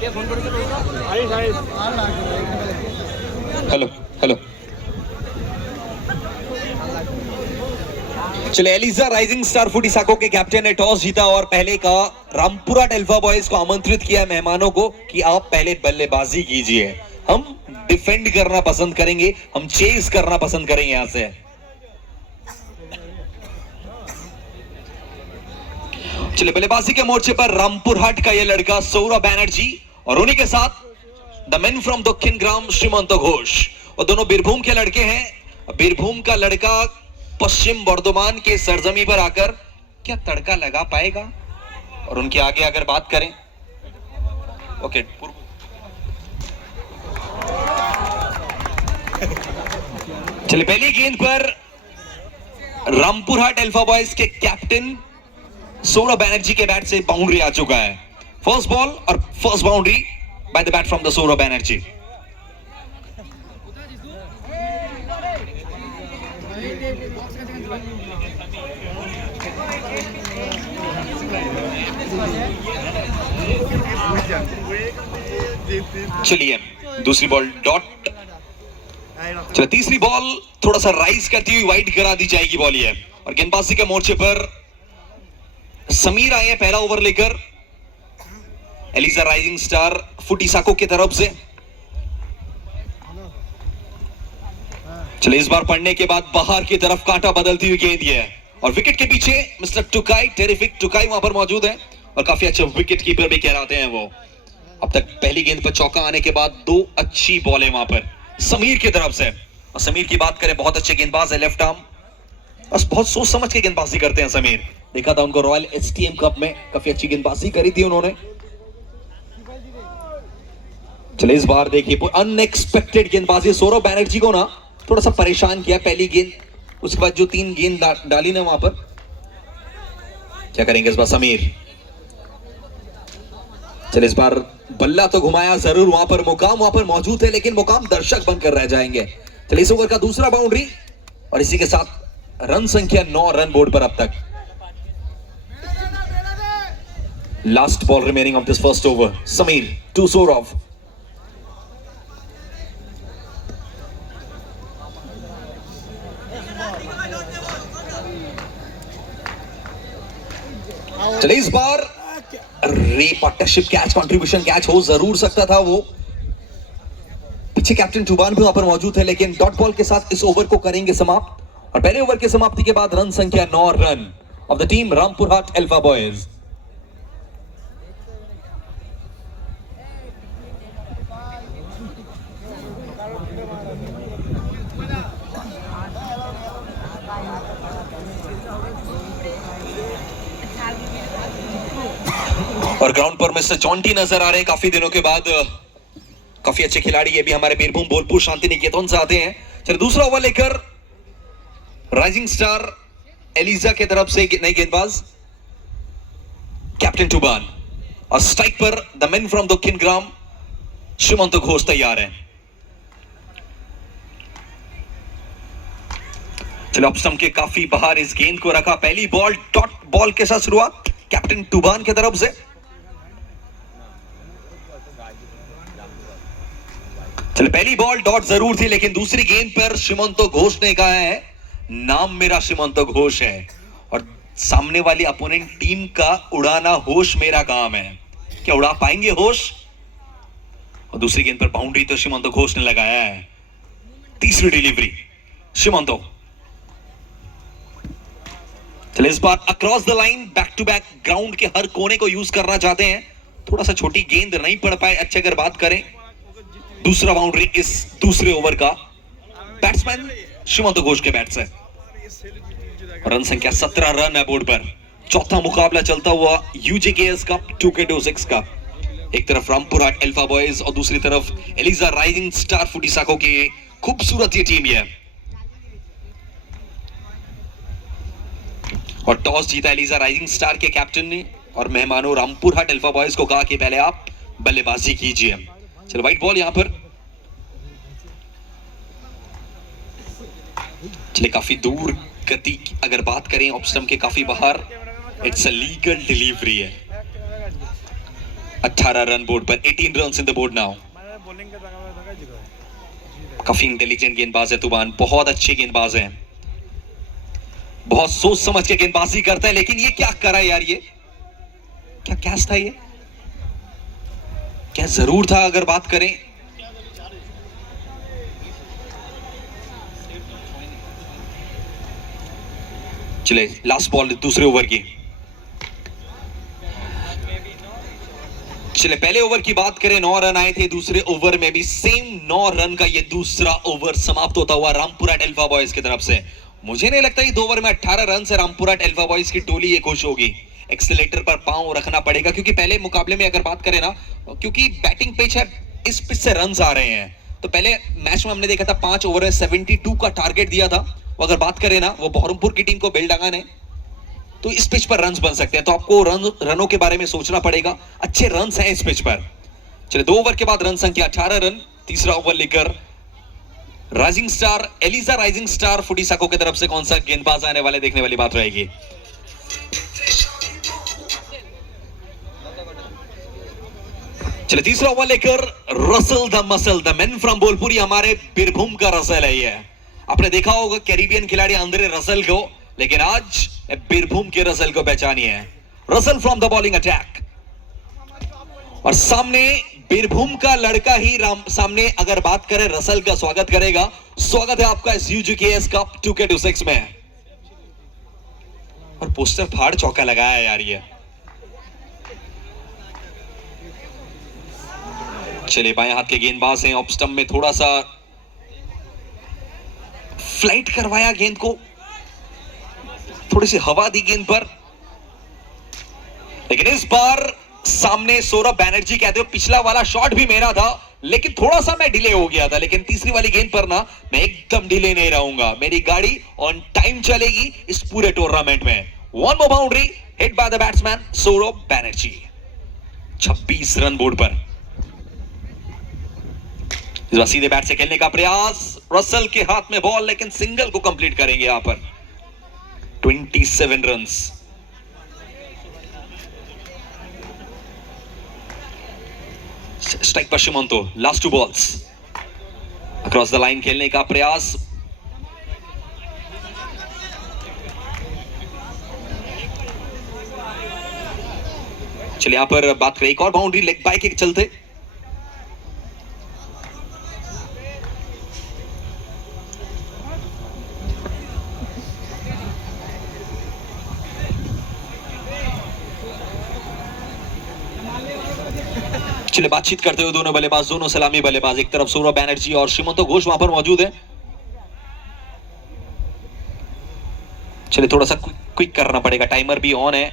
Hello hello. चले, Elijah rising star फुटीसाको के captain ने टॉस जीता और पहले का रामपुरहाट अल्फा बॉयज को आमंत्रित किया मेहमानों को कि आप पहले बल्लेबाजी कीजिए, हम डिफेंड करना पसंद करेंगे, हम चेस करना पसंद करेंगे। यहां से चले, बल्लेबाजी के मोर्चे पर रामपुरहाट का यह लड़का सौरभ बैनर्जी और उन्हीं के साथ द मैन फ्रॉम दक्षिण ग्राम श्रीमंत घोष, और दोनों बीरभूम के लड़के हैं। बीरभूम का लड़का पश्चिम बर्धमान के सरजमी पर आकर क्या तड़का लगा पाएगा? और उनके आगे अगर बात करें, ओके, चलिए, पहली गेंद पर रामपुरहाट अल्फा बॉयज के कैप्टन सौरभ बैनर्जी के बैट से बाउंड्री आ चुका है। फर्स्ट बॉल और first boundary by the bat from the Saurabh Banerjee. चलिए, दूसरी बॉल डॉट। चलिए, तीसरी बॉल थोड़ा सा राइज करती हुई वाइड करा दी जाएगी बॉल ये। और गेंदबाजी के मोर्चे पर समीर आए हैं पहला ओवर लेकर एलिजा राइजिंग स्टार फुटीसाको की तरफ से। चलिए, इस बार पढ़ने के बाद बाहर की तरफ कांटा बदलती हुई गेंद ये है और विकेट के पीछे मिस्टर टुकाई, टेरिफिक टुकाई वहां पर मौजूद है और काफी अच्छे विकेट कीपर भी कहलाते हैं वो। अब तक पहली गेंद पर चौका आने के बाद दो अच्छी बॉल है वहां पर समीर की तरफ से। और समीर की बात करें, बहुत अच्छे गेंदबाज है, लेफ्ट आर्म, बस बहुत सोच समझ के गेंदबाजी करते हैं समीर। देखा था उनको रॉयल एसटीएम कप में, काफी अच्छी गेंदबाजी करी थी उन्होंने। चलिए, इस बार देखिए अनएक्सपेक्टेड गेंदबाजी सौरभ बैनर्जी को ना थोड़ा सा परेशान किया पहली गेंद, उसके बाद जो तीन गेंद डाली ना वहां पर। क्या करेंगे इस बार समीर? चलिए, इस बार बल्ला तो घुमाया जरूर, वहां पर मुकाम वहां पर मौजूद है, लेकिन मुकाम दर्शक बनकर रह जाएंगे। चलिए, इस ओवर का दूसरा बाउंड्री और इसी के साथ रन संख्या 9 रन बोर्ड पर अब तक। Last ball remaining of this first over, Sameer to Saurabh. चलिए, इस बार पार्टनरशिप कैच, कंट्रीब्यूशन कैच हो जरूर सकता था वो। पीछे कैप्टन टुबान भी वहां पर मौजूद है, लेकिन डॉट बॉल के साथ इस ओवर को करेंगे समाप्त। और पहले ओवर की समाप्ति के बाद रन संख्या 9 run of the team Rampurhat alpha boys. और ग्राउंड पर मिस्टर जॉन्टी नजर आ रहे हैं काफी दिनों के बाद, काफी अच्छे खिलाड़ी ये भी हमारे बीरभूम बोलपुर शांति निकेतन से आते हैं। चलिए, दूसरा ओवर लेकर राइजिंग स्टार एलिजा के तरफ से नई गेंदबाज कैप्टन टुबान और स्ट्राइक पर द मैन फ्रॉम दक्षिण ग्राम श्रीमंत घोष तैयार है। चलो, ऑफ स्टंप के काफी बाहर इस गेंद को रखा। पहली बॉल डॉट बॉल के साथ शुरुआत कैप्टन टुबान की तरफ से। चलो, पहली बॉल डॉट जरूर थी, लेकिन दूसरी गेंद पर श्रीमंत घोष ने कहा है नाम मेरा श्रीमंत घोष है और सामने वाली अपोनेंट टीम का उड़ाना होश मेरा काम है। क्या उड़ा पाएंगे होश? और दूसरी गेंद पर बाउंड्री तो श्रीमंत घोष ने लगाया है। तीसरी डिलीवरी श्रीमंत। चलिए, इस बार across the line, back to back, ground के हर कोने को यूज करना चाहते हैं। थोड़ा सा छोटी गेंद नहीं पड़ पाए। अच्छे अगर बात करें, दूसरा बाउंड्री इस दूसरे ओवर का बैट्समैन श्रीमंत घोष के बैट से। रन संख्या 17 रन है बोर्ड पर। चौथा मुकाबला चलता हुआ यूजेकेएस कप 2K26 का। एक तरफ रामपुरहाट अल्फा बॉयज और दूसरी तरफ एलिजा राइजिंग स्टार फुटीसाको की खूबसूरत ये टीम है। और टॉस जीता एलिजा राइजिंग स्टार के कैप्टन ने और मेहमानों रामपुरहाट अल्फा बॉयज को कहा कि पहले आप बल्लेबाजी कीजिए। चलो, व्हाइट बॉल यहां पर। चलिए, काफी दूर गति अगर बात करें ऑफ स्टंप के काफी बाहर, इट्स अ लीगल डिलीवरी है। 18 रन बोर्ड पर, 18 run in the board now. काफी इंटेलिजेंट गेंदबाज है तुबान, बहुत अच्छे गेंदबाज हैं, बहुत सोच समझ के गेंदबाजी करता है। लेकिन ये क्या करा यार, ये क्या कैच था, ये क्या जरूर था अगर बात करें। चले लास्ट बॉल दूसरे ओवर की। चले पहले ओवर की बात करें, 9 रन आए थे, दूसरे ओवर में भी सेम 9 रन का ये दूसरा ओवर समाप्त होता हुआ रामपुरा एल्फा बॉयज की तरफ से। मुझे नहीं लगता ये 2 ओवर में 18 रन से रामपुरा एल्फा बॉयज की टोली ये खुश होगी। एक्सीलेटर पर पांव रखना पड़ेगा, क्योंकि पहले मुकाबले में अगर बात करें ना, क्योंकि बैटिंग पिच है, इस पिच से रन आ रहे हैं। तो पहले मैच में हमने देखा था 5 ओवर में 72 का टारगेट दिया था। अगर बात करें ना, वो बहरमपुर की टीम को बेलडांगा ने, तो इस पिच पर रन्स बन सकते हैं। तो आपको रनों के बारे में सोचना पड़ेगा, अच्छे रन्स हैं इस पिच पर। चलिए 2 ओवर के बाद रन संख्या 18 रन। तीसरा ओवर लेकर rising star Eliza rising star फुटीसाको की तरफ से कौन सा गेंदबाज आने वाले, देखने वाली बात रहेगी। चलिए तीसरा ओवर लेकर Russell the muscle the man from बोलपुरी, हमारे बीरभूम का रसल है ये। आपने देखा होगा कैरिबियन खिलाड़ी आंद्रे रसल को, लेकिन आज बीरभूम के रसल को पहचानिए है। Russell from the bowling attack, और सामने बीरभूम का लड़का ही सामने अगर बात करें रसल का स्वागत करेगा। स्वागत है आपका इस यूजीकेएस कप 2K26 में। और पोस्टर फाड़ चौका लगाया यार ये। चलिए बाएं हाथ के गेंदबाज हैं, ऑफ स्टंप में थोड़ा सा फ्लाइट करवाया गेंद को, थोड़ी सी हवा दी गेंद पर। लेकिन इस बार सामने सौरभ बैनर्जी कहते हो पिछला वाला शॉट भी मेरा था, लेकिन थोड़ा सा मैं डिले हो गया था। लेकिन तीसरी वाली गेंद पर ना मैं एकदम डिले नहीं रहूंगा, मेरी गाड़ी ऑन टाइम चलेगी इस पूरे टूर्नामेंट में। 1 more boundary hit by the batsman Saurabh Banerjee. 26 run board पर। इस बार सीधे बैट से खेलने का प्रयास, रसल के हाथ में बॉल, लेकिन सिंगल को कंप्लीट करेंगे यहां पर। 27 रन्स। स्ट्राइक पर Shimonto, last 2 balls. Across the line खेलने का प्रयास, चलिए यहां पर बात करें एक और बाउंड्री लेग बाय के चलते। चलिए बातचीत करते हुए दोनों बल्लेबाज, दोनों सलामी बल्लेबाज, एक तरफ सौरभ बैनर्जी और शिमोंतो घोष वहां पर मौजूद है। चलिए थोड़ा सा क्विक करना पड़ेगा, टाइमर भी ऑन है,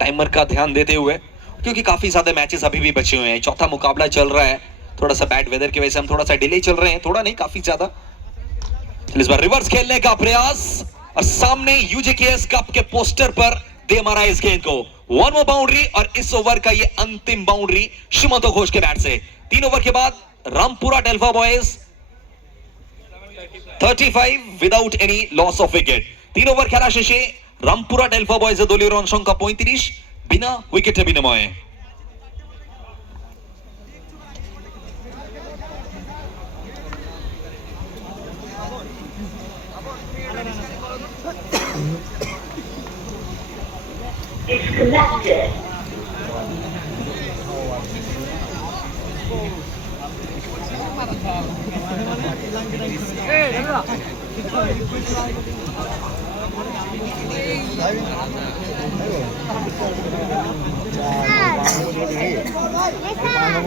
टाइमर का ध्यान देते हुए, क्योंकि काफी ज्यादा मैचेस अभी भी बचे हुए हैं। चौथा मुकाबला चल रहा है, थोड़ा सा बैड वेदर की वजह से हम थोड़ा सा डिले चल रहे हैं, थोड़ा नहीं काफी ज्यादा। इस बार रिवर्स खेलने का प्रयास, और सामने यूजीकेएस कप के पोस्टर पर दे मारा इस गेंद को। 1 more बाउंड्री, और इस ओवर का ये अंतिम बाउंड्री शिमोंतो घोष के बैट से। 3 ओवर के बाद Rampura alpha boys 35 without any loss of wicket. 3 over खेला शेषे রামপুরা এলফা বয়েজের দলীয় রান সংখ্যা 35 বিনা উইকেটে বিনিময়ে।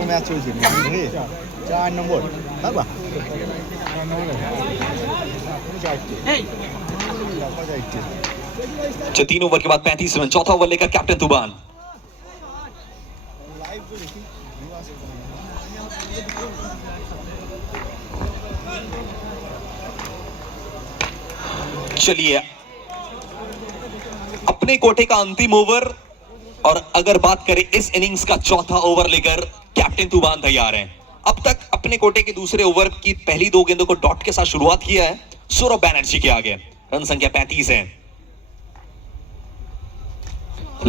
मैच চলছে 4 নম্বর বাবা 3 ओवर के बाद 35 रन, चौथा ओवर लेकर कैप्टन तुबान। चलिए अपने कोटे का अंतिम ओवर, और अगर बात करें इस इनिंग्स का चौथा ओवर लेकर कैप्टन तुबान तैयार हैं। अब तक अपने कोटे के दूसरे ओवर की पहली 2 गेंदों को डॉट के साथ शुरुआत किया है सौरभ बैनर्जी के आगे। रन संख्या 35 है।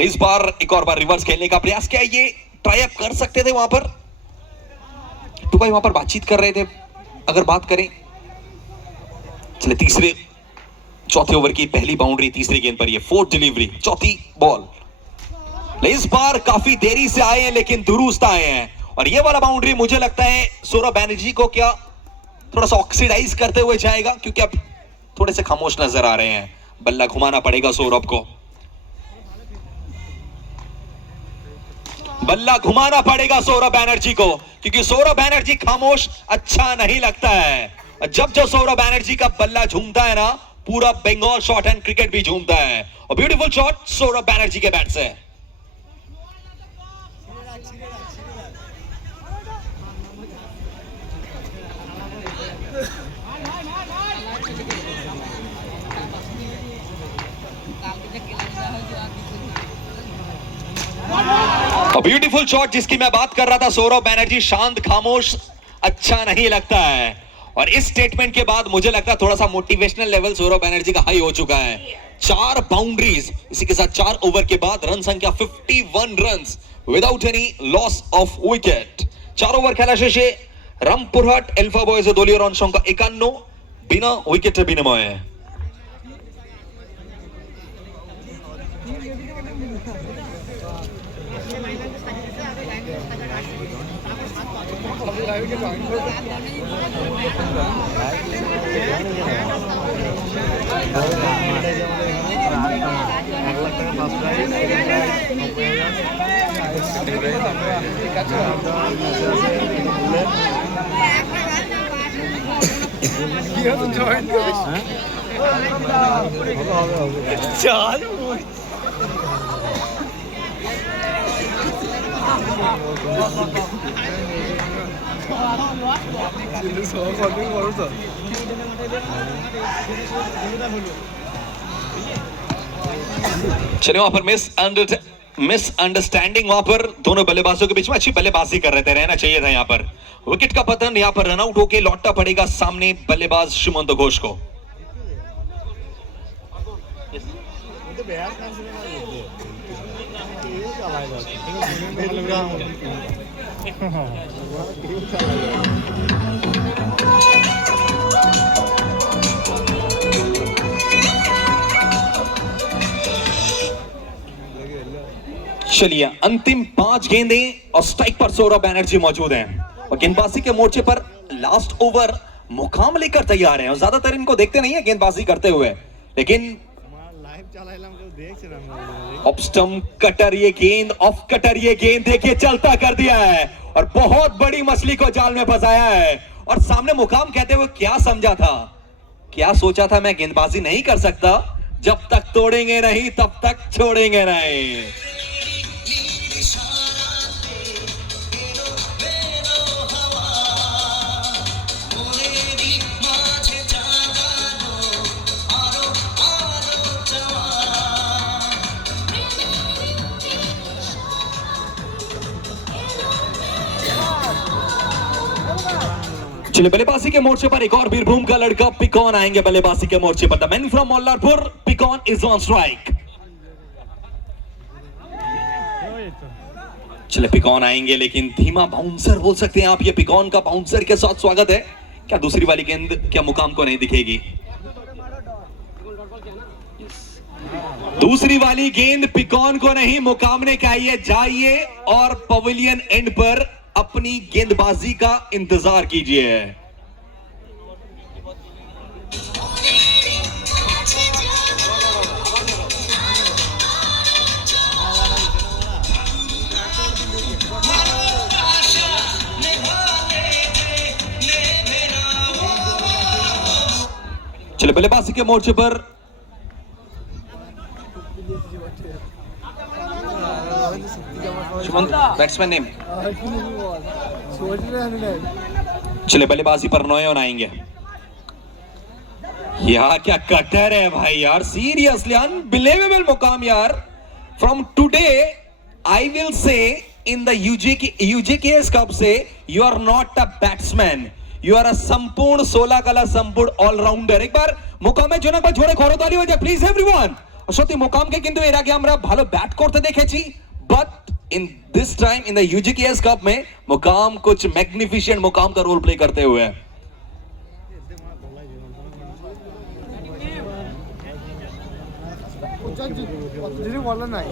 इस बार एक और बार रिवर्स खेलने का प्रयास किया। ये ट्राई अप कर सकते थे वहां पर, तो भाई वहां पर बातचीत कर रहे थे अगर बात करें। चले चौथे ओवर की पहली बाउंड्री तीसरी गेंद पर, ये फोर्थ डिलीवरी, चौथी बॉल। इस बार काफी देरी से आए हैं लेकिन दुरुस्त आए हैं, और ये वाला बाउंड्री मुझे लगता है सौरभ बैनर्जी को क्या थोड़ा सा ऑक्सीडाइज करते हुए जाएगा, क्योंकि अब थोड़े से खामोश नजर आ रहे हैं। बल्ला घुमाना पड़ेगा सौरभ को, बल्ला घुमाना पड़ेगा सौरभ बैनर्जी को, क्योंकि सौरभ बैनर्जी खामोश अच्छा नहीं लगता है। जब जब सौरभ बैनर्जी का बल्ला झूमता है ना, पूरा बंगाल शॉट एंड क्रिकेट भी झूमता है। और ब्यूटीफुल शॉट सौरभ बैनर्जी के बैट से। ब्यूटीफुल शॉट जिसकी मैं बात कर रहा था, सौरभ बैनर्जी शांत खामोश अच्छा नहीं लगता है। और इस स्टेटमेंट के बाद मुझे लगता है थोड़ा सा मोटिवेशनल लेवल सौरभ बैनर्जी का हाई हो चुका है। 4 बाउंड्रीज, इसी के साथ 4 ओवर के बाद रन संख्या 51 runs without any loss of wicket. 4 over खेला शेषे रामपुरहाट एल्फा बॉयज दलीय रन संख्या 51 बिना उइकेट बिनिमये। चलिए वहां पर मिसअंडरस्टैंडिंग वहां पर दोनों बल्लेबाजों के बीच में, अच्छी बल्लेबाजी कर रहे थे, रहना चाहिए था यहां पर। विकेट का पतन, यहां पर रनआउट होके लौटना पड़ेगा सामने बल्लेबाज सुमंत घोष को। चलिए अंतिम 5 गेंदें और स्ट्राइक पर सौरभ बैनर्जी मौजूद हैं, और गेंदबाजी के मोर्चे पर लास्ट ओवर मुकाम लेकर तैयार हैं। और ज्यादातर इनको देखते नहीं है गेंदबाजी करते हुए, लेकिन ऑफ स्टंप कटर ये गेंद, ऑफ कटर ये गेंद देखिए चलता कर दिया है, और बहुत बड़ी मछली को जाल में फंसाया है। और सामने मुकाम कहते हुए क्या समझा था, क्या सोचा था, मैं गेंदबाजी नहीं कर सकता, जब तक तोड़ेंगे नहीं तब तक छोड़ेंगे नहीं। चलिए बल्लेबाजी के मोर्चे पर एक और बीरभूम का लड़का पिकॉन आएंगे बल्लेबाजी के मोर्चे पर। The man from Mollarpur, Pikon is on strike. चलिए पिकॉन आएंगे, लेकिन धीमा बाउंसर बोल सकते हैं आप, ये पिकॉन का बाउंसर के साथ स्वागत है। क्या दूसरी वाली गेंद क्या मुकाम को नहीं दिखेगी? दूसरी वाली गेंद पिकॉन को नहीं, मुकाम ने कही है जाइए और पवेलियन एंड पर अपनी गेंदबाजी का इंतजार कीजिए। चलो बल्लेबाजी के मोर्चे पर बैट्समैन नेम, चले बल्लेबाजी पर नोयन आएंगे। यार क्या कटर है भाई यार, सीरियसली अनबिलीवेबल मुकाम यार। From today I will say in the UJKS cup say you are not a batsman, you are a संपूर्ण 16 कला संपूर्ण ऑलराउंडर। एक बार मुकामे জন্য একবার জোরে করতালি হয়ে যায় প্লিজ এভরিওয়ান। সত্যি মুকামকে কিন্তু এর আগে আমরা ভালো ব্যাট করতে দেখেছি, but in this time in the UGKS cup में मुकाम कुछ मैग्निफिशिएंट मुकाम का रोल प्ले करते हुए हैं। যদি বলা নাই